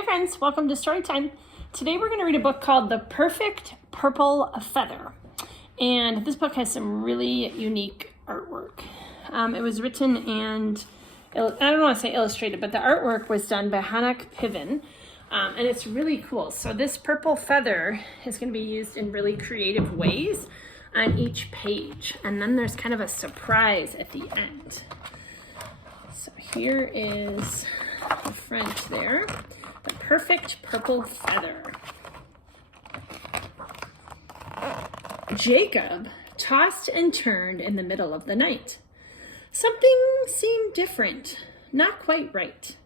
Hi friends, welcome to Storytime. Today we're going to read a book called The Perfect Purple Feather. And this book has some really unique artwork. It was written and, I don't want to say illustrated, but the artwork was done by Hanak Piven. And it's really cool. So this purple feather is going to be used in really creative ways on each page. And then there's kind of a surprise at the end. So here is the French there. The Perfect Purple Feather. Jacob tossed and turned in the middle of the night. Something seemed different, not quite right.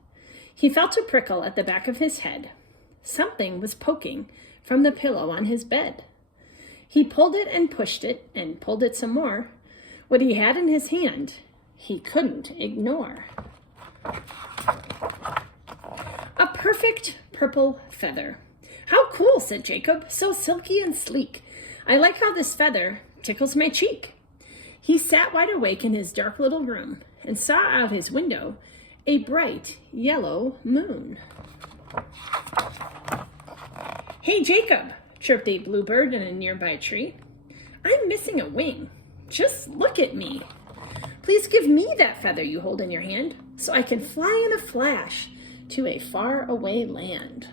He felt a prickle at the back of his head. Something was poking from the pillow on his bed. He pulled it and pushed it and pulled it some more. What he had in his hand, he couldn't ignore. A perfect purple feather. How cool, said Jacob, so silky and sleek. I like how this feather tickles my cheek. He sat wide awake in his dark little room and saw out his window a bright yellow moon. Hey, Jacob, chirped a bluebird in a nearby tree. I'm missing a wing. Just look at me. Please give me that feather you hold in your hand so I can fly in a flash to a faraway land.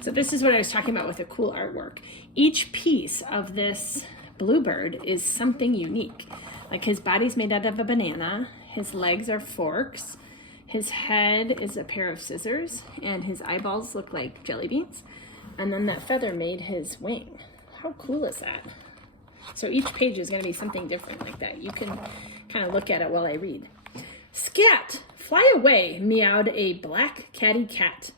So this is what I was talking about with the cool artwork. Each piece of this bluebird is something unique. Like his body's made out of a banana, his legs are forks, his head is a pair of scissors, and his eyeballs look like jelly beans. And then that feather made his wing. How cool is that? So each page is going to be something different like that. You can kind of look at it while I read. Scat! Fly away, meowed a black catty cat.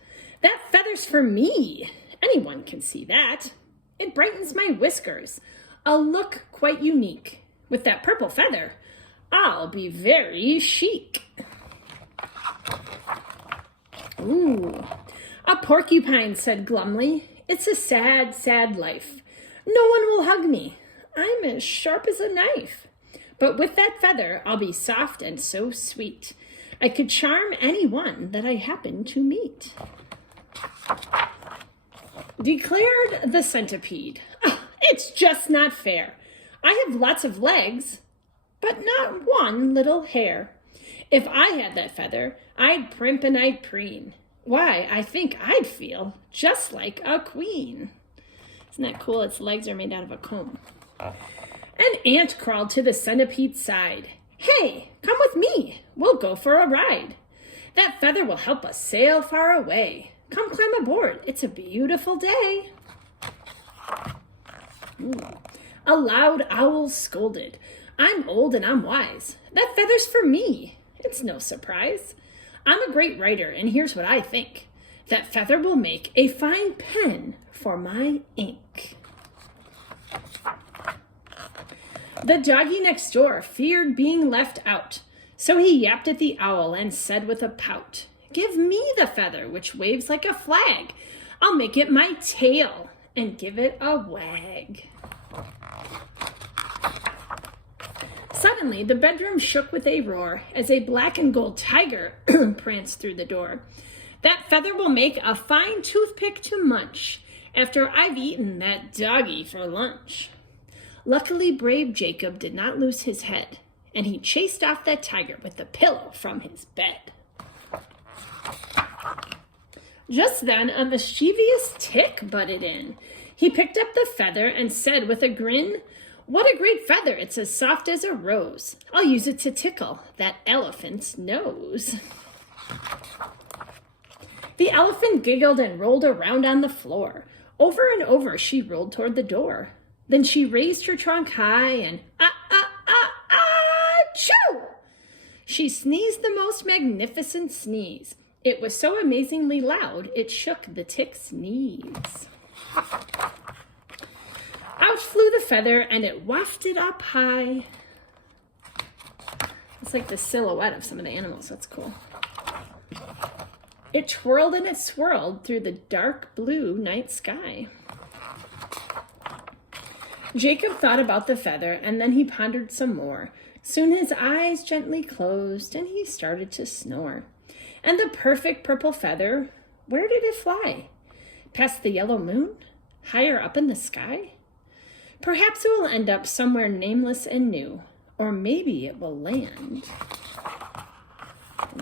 That feather's for me. Anyone can see that. It brightens my whiskers. A look quite unique. With that purple feather, I'll be very chic. Ooh. A porcupine said glumly, it's a sad, sad life. No one will hug me. I'm as sharp as a knife. But with that feather, I'll be soft and so sweet. I could charm anyone that I happen to meet. Declared the centipede. Oh, it's just not fair. I have lots of legs, but not one little hair. If I had that feather, I'd primp and I'd preen. Why, I think I'd feel just like a queen. Isn't that cool? Its legs are made out of a comb. An ant crawled to the centipede's side. Hey, come with me. We'll go for a ride. That feather will help us sail far away. Come climb aboard. It's a beautiful day. Ooh. A loud owl scolded. I'm old and I'm wise. That feather's for me. It's no surprise. I'm a great writer, and here's what I think. That feather will make a fine pen for my ink. The doggy next door feared being left out, so he yapped at the owl and said with a pout, Give me the feather which waves like a flag. I'll make it my tail and give it a wag. Suddenly, the bedroom shook with a roar as a black and gold tiger pranced through the door. That feather will make a fine toothpick to munch after I've eaten that doggy for lunch. Luckily, brave Jacob did not lose his head, and he chased off that tiger with the pillow from his bed. Just then, a mischievous tick butted in. He picked up the feather and said with a grin, What a great feather, it's as soft as a rose. I'll use it to tickle that elephant's nose. The elephant giggled and rolled around on the floor. Over and over she rolled toward the door. Then she raised her trunk high and achoo! She sneezed the most magnificent sneeze. It was so amazingly loud, it shook the tick's knees. Out flew the feather and it wafted up high. It's like the silhouette of some of the animals. That's cool. It twirled and it swirled through the dark blue night sky. Jacob thought about the feather, and then he pondered some more. Soon his eyes gently closed, and he started to snore. And the perfect purple feather Where did it fly? Past the yellow moon? Higher up in the sky? Perhaps it will end up somewhere nameless and new, or maybe it will land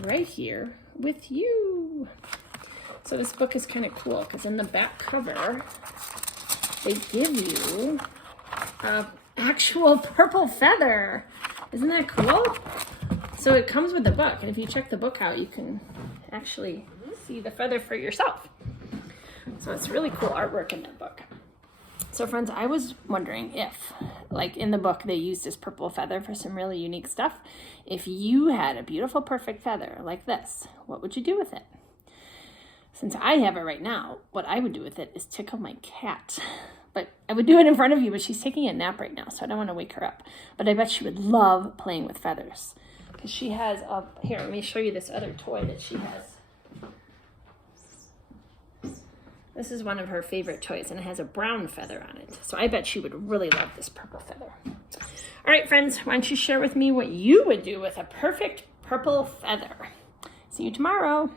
right here with you. So this book is kind of cool because in the back cover, they give you an actual purple feather. Isn't that cool? So it comes with the book, and if you check the book out, you can actually see the feather for yourself. So it's really cool artwork in that book. So friends, I was wondering if, like in the book, they used this purple feather for some really unique stuff. If you had a beautiful, perfect feather like this, what would you do with it? Since I have it right now, what I would do with it is tickle my cat. But I would do it in front of you, but she's taking a nap right now, so I don't want to wake her up. But I bet she would love playing with feathers. Because she has, here, let me show you this other toy that she has. This is one of her favorite toys, and it has a brown feather on it. So I bet she would really love this purple feather. All right, friends, why don't you share with me what you would do with a perfect purple feather? See you tomorrow.